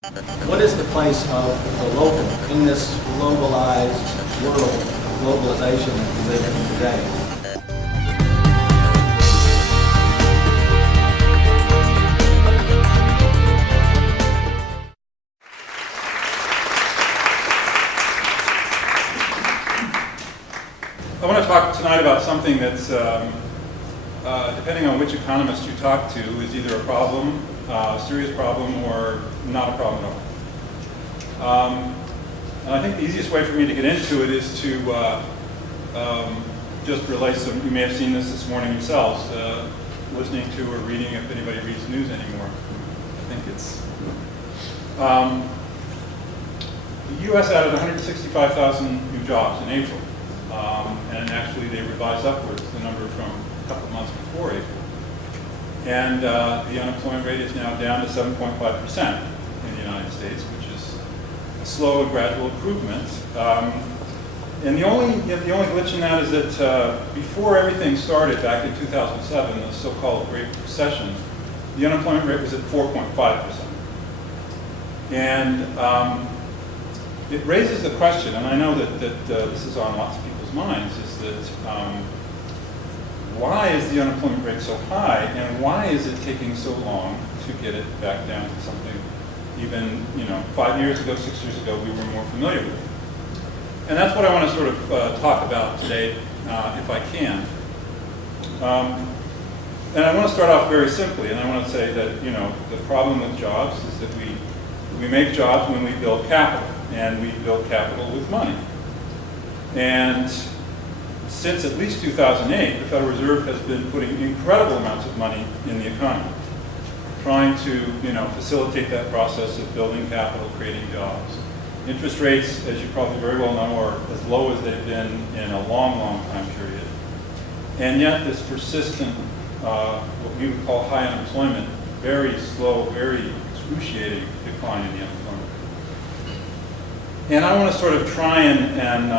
What is the place of the local in this globalized world of globalization that we live in today? I want to talk tonight about something that's, depending on which economist you talk to, is either a problem, a serious problem, or not a problem at all. And I think the easiest way for me to get into it is to just relay some, you may have seen this morning yourselves, listening to or reading, if anybody reads news anymore. I think it's, the U.S. added 165,000 new jobs in April. And actually they revised upwards the number from a couple of months before April. And the unemployment rate is now down to 7.5% in the United States, which is a slow and gradual improvement. And the only glitch in that is that before everything started back in 2007, the so-called Great Recession, the unemployment rate was at 4.5%. And it raises the question, and I know that this is on lots of people's minds, is that why is the unemployment rate so high, and why is it taking so long to get it back down to something even 5 years ago, 6 years ago, we were more familiar with? And that's what I want to sort of talk about today, if I can. And I want to start off very simply, and I want to say that the problem with jobs is that we make jobs when we build capital. And we build capital with money. And since at least 2008, the Federal Reserve has been putting incredible amounts of money in the economy, trying to facilitate that process of building capital, creating jobs. Interest rates, as you probably very well know, are as low as they've been in a long, long time period. And yet this persistent, what we would call high unemployment, very slow, very excruciating decline in the unemployment. And I want to sort of try and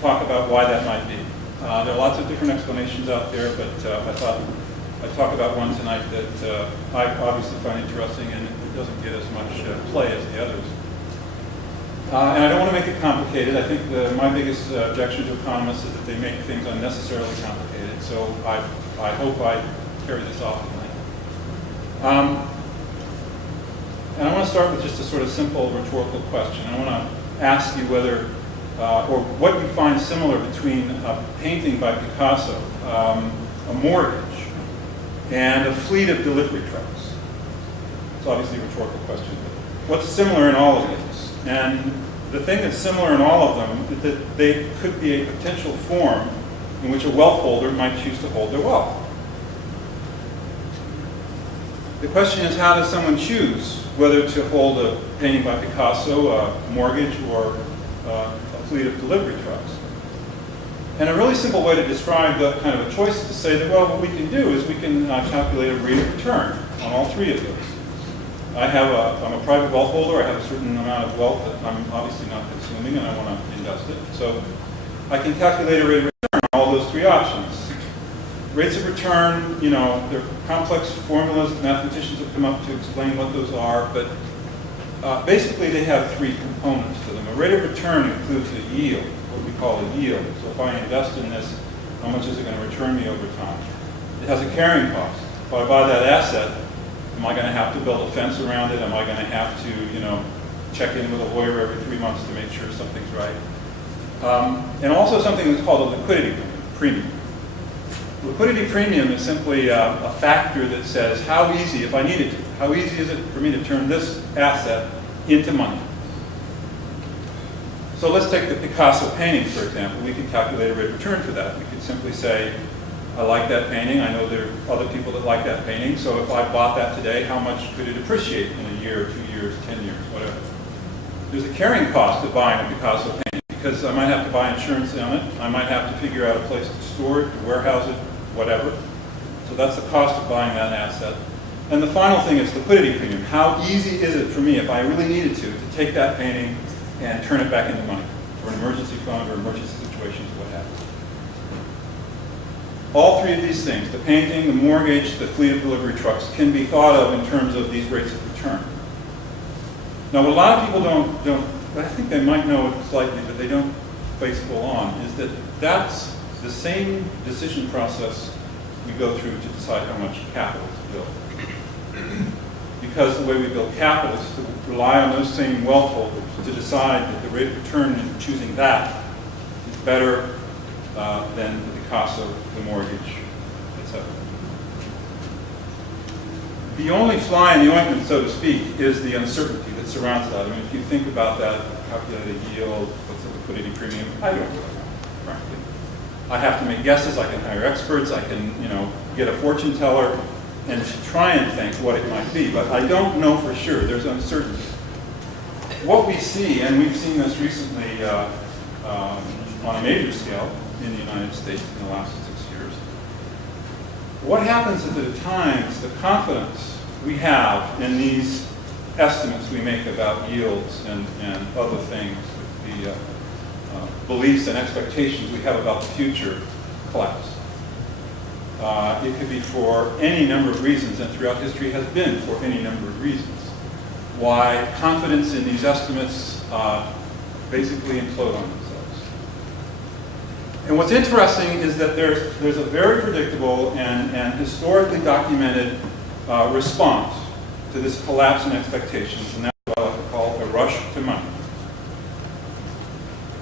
talk about why that might be. There are lots of different explanations out there, but I thought I'd talk about one tonight that I obviously find interesting, and it doesn't get as much play as the others. And I don't want to make it complicated. I think my biggest objection to economists is that they make things unnecessarily complicated, so I hope I carry this off tonight. And I want to start with just a sort of simple rhetorical question. I want to ask you whether, or what you find similar between a painting by Picasso, a mortgage, and a fleet of delivery trucks. It's obviously a rhetorical question. What's similar in all of these? And the thing that's similar in all of them is that they could be a potential form in which a wealth holder might choose to hold their wealth. The question is, how does someone choose whether to hold a painting by Picasso, a mortgage, or a fleet of delivery trucks? And a really simple way to describe that kind of a choice is to say that, well, what we can do is we can calculate a rate of return on all three of those. I'm a private wealth holder. I have a certain amount of wealth that I'm obviously not consuming, and I want to invest it. So I can calculate a rate of return on all those three options. Rates of return, there are complex formulas that mathematicians have come up to explain what those are, but basically they have three components to them. A rate of return includes a yield, what we call a yield. So if I invest in this, how much is it going to return me over time? It has a carrying cost. If I buy that asset, am I going to have to build a fence around it? Am I going to have to, check in with a lawyer every 3 months to make sure something's right? And also something that's called a liquidity premium. Liquidity premium is simply a factor that says how easy, if I needed to, how easy is it for me to turn this asset into money? So let's take the Picasso painting, for example. We can calculate a rate of return for that. We could simply say, I like that painting. I know there are other people that like that painting. So if I bought that today, how much could it appreciate in a year, 2 years, 10 years, whatever? There's a carrying cost of buying a Picasso painting because I might have to buy insurance on it. I might have to figure out a place to store it, to warehouse it, whatever. So that's the cost of buying that asset. And the final thing is liquidity premium. How easy is it for me, if I really needed to take that painting and turn it back into money for an emergency fund or emergency situations, what have you. All three of these things, the painting, the mortgage, the fleet of delivery trucks, can be thought of in terms of these rates of return. Now, what a lot of people don't, I think they might know it slightly, but they don't face full on, is that that's the same decision process we go through to decide how much capital to build. Because the way we build capital is to rely on those same wealth holders to decide that the rate of return in choosing that is better than the Picasso, the mortgage, etc. The only fly in the ointment, so to speak, is the uncertainty that surrounds that. I mean, if you think about that, calculate a yield, what's the liquidity premium, I don't know, frankly. I have to make guesses, I can hire experts, I can, get a fortune teller and try and think what it might be, but I don't know for sure. There's uncertainty. What we see, and we've seen this recently on a major scale in the United States in the last 6 years, what happens at the times, the confidence we have in these estimates we make about yields and other things, the beliefs and expectations we have about the future collapse. It could be for any number of reasons, and throughout history has been for any number of reasons, why confidence in these estimates basically implode on themselves. And what's interesting is that there's a very predictable and historically documented response to this collapse in expectations, and that's what I like to call a rush to money.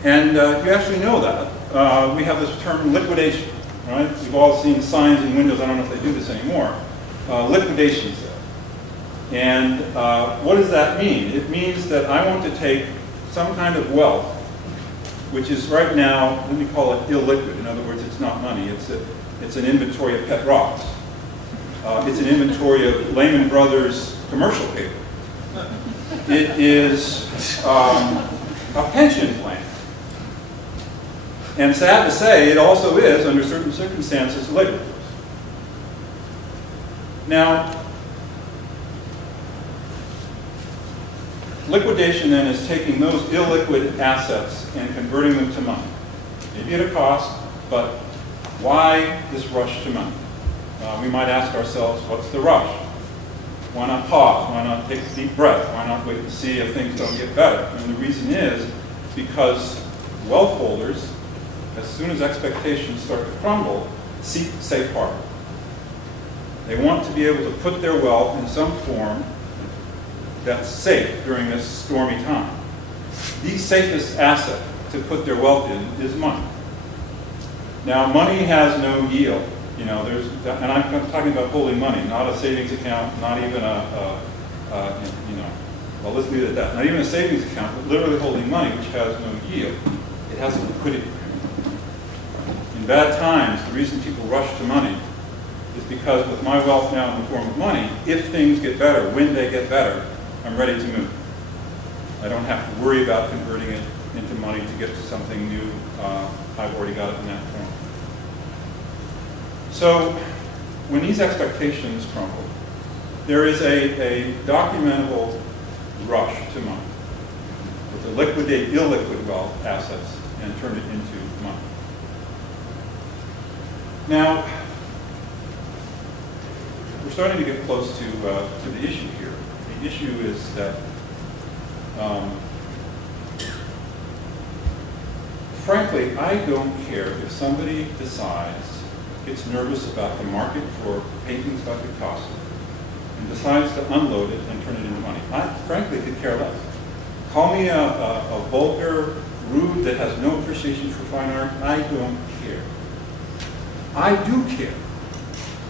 And you actually know that. We have this term liquidation, right? You've all seen signs in windows, I don't know if they do this anymore. Liquidation's there. And what does that mean? It means that I want to take some kind of wealth, which is right now, let me call it illiquid. In other words, it's not money. It's an inventory of pet rocks. It's an inventory of Lehman Brothers commercial paper. It is a pension plan. And sad to say, it also is, under certain circumstances, liquid. Now, liquidation then is taking those illiquid assets and converting them to money. Maybe at a cost, but why this rush to money? We might ask ourselves, what's the rush? Why not pause? Why not take a deep breath? Why not wait and see if things don't get better? And the reason is because wealth holders, as soon as expectations start to crumble, seek safe harbor. They want to be able to put their wealth in some form that's safe during this stormy time. The safest asset to put their wealth in is money. Now, money has no yield. And I'm talking about holding money, not a savings account, not even well, let's leave it at that. Not even a savings account, but literally holding money, which has no yield. It has a liquidity premium. In bad times, the reason people rush to money is because with my wealth now in the form of money, if things get better, when they get better, I'm ready to move. I don't have to worry about converting it into money to get to something new. I've already got it in that form. So when these expectations crumble, there is a documentable rush to money, to liquidate illiquid wealth assets and turn it into money. Now, we're starting to get close to the issue here. The issue is that frankly, I don't care if somebody gets nervous about the market for paintings by Picasso and decides to unload it and turn it into money. I frankly could care less. Call me a vulgar, rude, that has no appreciation for fine art. I don't care. I do care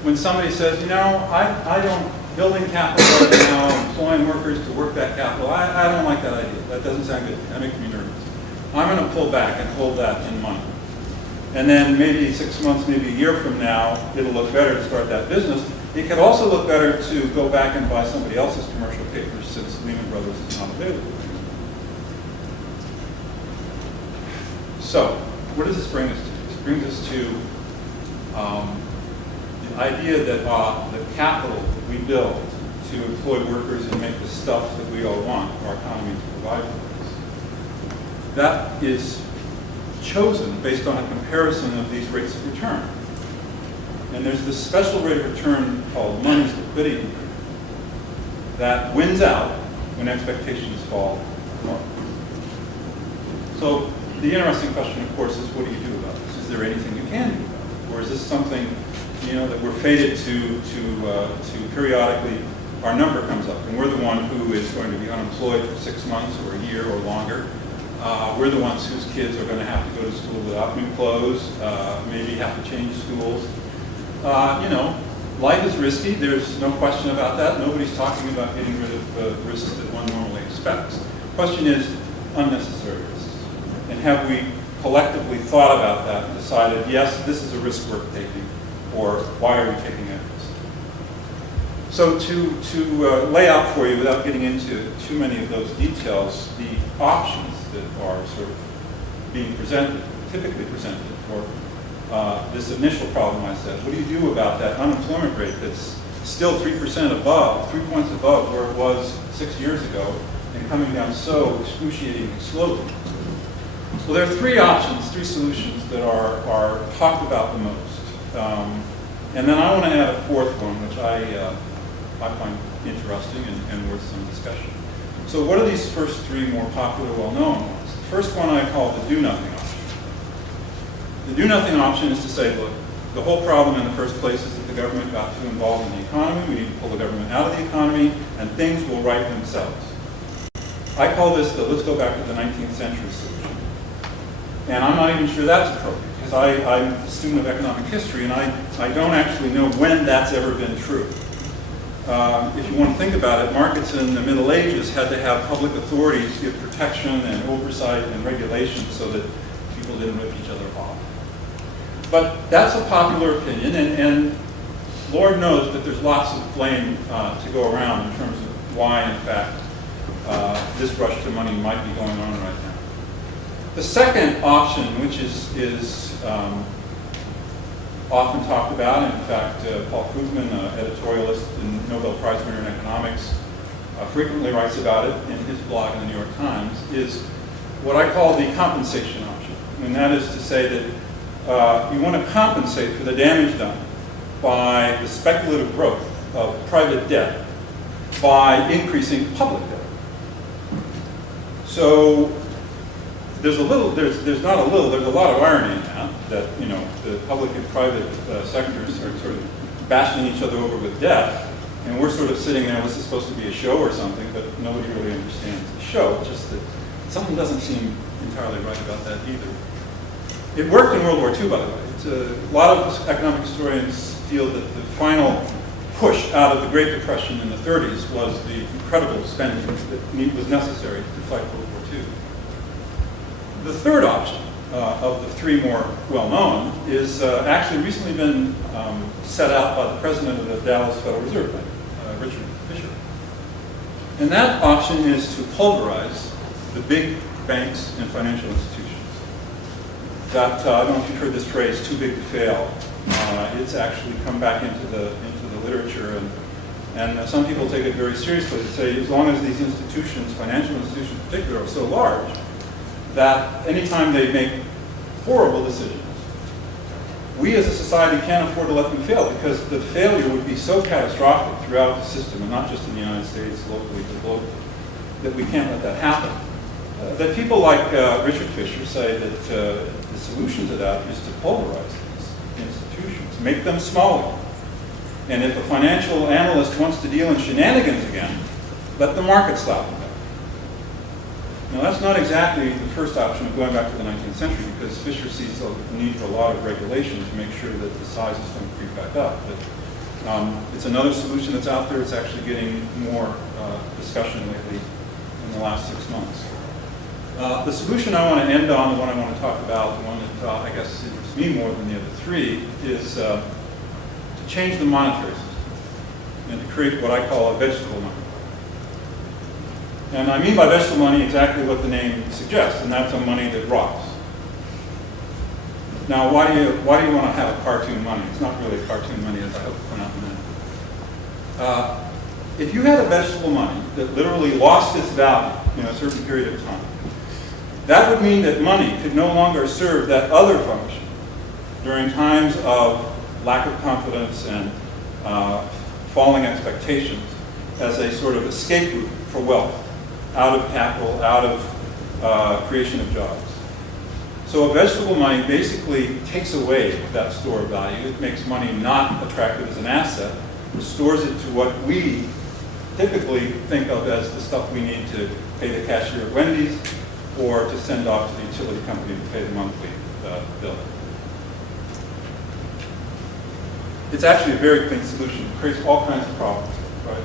when somebody says, I don't, building capital right now, employing workers to work that capital, I don't like that idea. That doesn't sound good. That makes me nervous. I'm going to pull back and hold that in money. And then maybe 6 months, maybe a year from now, it'll look better to start that business. It could also look better to go back and buy somebody else's commercial papers since Lehman Brothers is not available. So, what does this bring us to? This brings us to the idea that the capital that we build to employ workers and make the stuff that we all want our economy to provide for us, that is chosen based on a comparison of these rates of return. And there's this special rate of return called money's liquidity premium that wins out when expectations fall apart. So the interesting question, of course, is what do you do about this? Is there anything you can do about it? Or is this something, that we're fated to periodically, our number comes up, and we're the one who is going to be unemployed for 6 months or a year or longer. We're the ones whose kids are going to have to go to school without new clothes, maybe have to change schools. Life is risky. There's no question about that. Nobody's talking about getting rid of risks that one normally expects. The question is unnecessary risks. And have we collectively thought about that and decided, yes, this is a risk worth taking, or why are we taking that risk? So to lay out for you, without getting into too many of those details, the options that are sort of being presented, typically presented for this initial problem I said. What do you do about that unemployment rate that's still 3% above, 3 points above where it was 6 years ago, and coming down so excruciatingly slowly? Well, there are three options, three solutions that are talked about the most. And then I want to add a fourth one, which I find interesting and worth some discussion. So what are these first three more popular, well-known ones? The first one I call the do-nothing option. The do-nothing option is to say, look, the whole problem in the first place is that the government got too involved in the economy. We need to pull the government out of the economy, and things will right themselves. I call this the let's go back to the 19th century solution. And I'm not even sure that's appropriate, because I'm a student of economic history, and I don't actually know when that's ever been true. If you want to think about it, markets in the Middle Ages had to have public authorities give protection and oversight and regulation so that people didn't rip each other off. But that's a popular opinion, and Lord knows that there's lots of blame to go around in terms of why, in fact, this rush to money might be going on right now. The second option, which is often talked about, in fact, Paul Krugman, editorialist and Nobel Prize winner in economics, frequently writes about it in his blog in the New York Times, is what I call the compensation option. And that is to say that you want to compensate for the damage done by the speculative growth of private debt by increasing public debt. So there's a lot of irony in that the public and private sectors are sort of bashing each other over with debt, and we're sort of sitting there, this is supposed to be a show or something, but nobody really understands the show. It's just that something doesn't seem entirely right about that either. It worked in World War II, by the way. A lot of economic historians feel that the final push out of the Great Depression in the 30s was the incredible spending that was necessary to fight World War II. The third option of the three more well-known is actually recently been set out by the president of the Dallas Federal Reserve Bank, Richard Fisher. And that option is to pulverize the big banks and financial institutions. That, I don't know if you've heard this phrase, too big to fail. It's actually come back into the literature, and some people take it very seriously to say as long as these institutions, financial institutions in particular, are so large, that anytime they make horrible decisions, we as a society can't afford to let them fail, because the failure would be so catastrophic throughout the system, and not just in the United States, locally, but globally, that we can't let that happen. That people like Richard Fisher say that the solution to that is to pulverize these institutions, make them smaller. And if a financial analyst wants to deal in shenanigans again, let the market slap them back. Now, that's not exactly the first option of going back to the 19th century, because Fisher sees a need for a lot of regulation to make sure that the sizes don't creep back up. But it's another solution that's out there. It's actually getting more discussion lately in the last 6 months. The solution I want to end on, the one I want to talk about, the one that I guess interests me more than the other three, is to change the monetary system and to create what I call a vegetable money. And I mean by vegetable money exactly what the name suggests, and that's a money that rots. Now, why do you want to have a cartoon money? It's not really a cartoon money, as I hope to point out in a minute. If you had a vegetable money that literally lost its value in a certain period of time, that would mean that money could no longer serve that other function during times of lack of confidence and falling expectations as a sort of escape route for wealth. out of capital, out of creation of jobs. So a vegetable money basically takes away that store of value. It makes money not attractive as an asset, restores it to what we typically think of as the stuff we need to pay the cashier at Wendy's or to send off to the utility company to pay the monthly bill. It's actually a very clean solution. It creates all kinds of problems, right?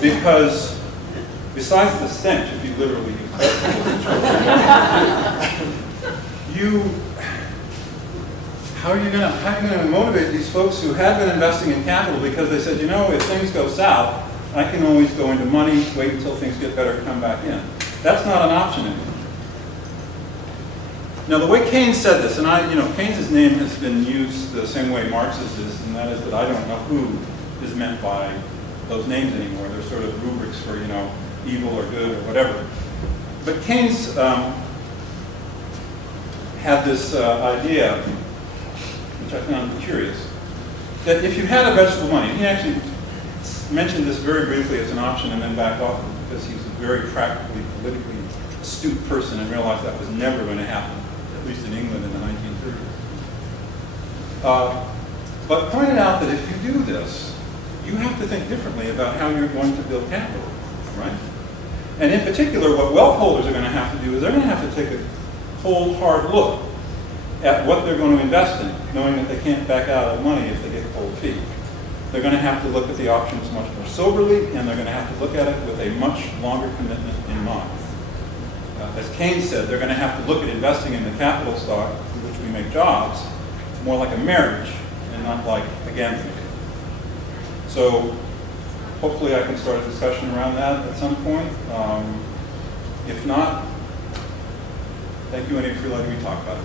Because besides the stench, if you literally use how are you going to motivate these folks who had been investing in capital because they said, you know, if things go south, I can always go into money, wait until things get better, come back in. That's not an option anymore. Now, the way Keynes said this, and Keynes' name has been used the same way Marx's is, and that is that I don't know who is meant by those names anymore. They're sort of rubrics for, evil or good or whatever. But Keynes had this idea, which I found curious, that if you had a vegetable money, and he actually mentioned this very briefly as an option and then backed off because he was a very practically, politically astute person and realized that was never going to happen, at least in England in the 1930s. But pointed out that if you do this, you have to think differently about how you're going to build capital, right? And in particular, what wealth holders are going to have to do is they're going to have to take a cold, hard look at what they're going to invest in, knowing that they can't back out of money if they get cold feet. They're going to have to look at the options much more soberly, and they're going to have to look at it with a much longer commitment in mind. As Keynes said, they're going to have to look at investing in the capital stock through which we make jobs more like a marriage and not like a gambling game. So hopefully I can start a discussion around that at some point. If not, thank you, Annie, for letting me talk about it.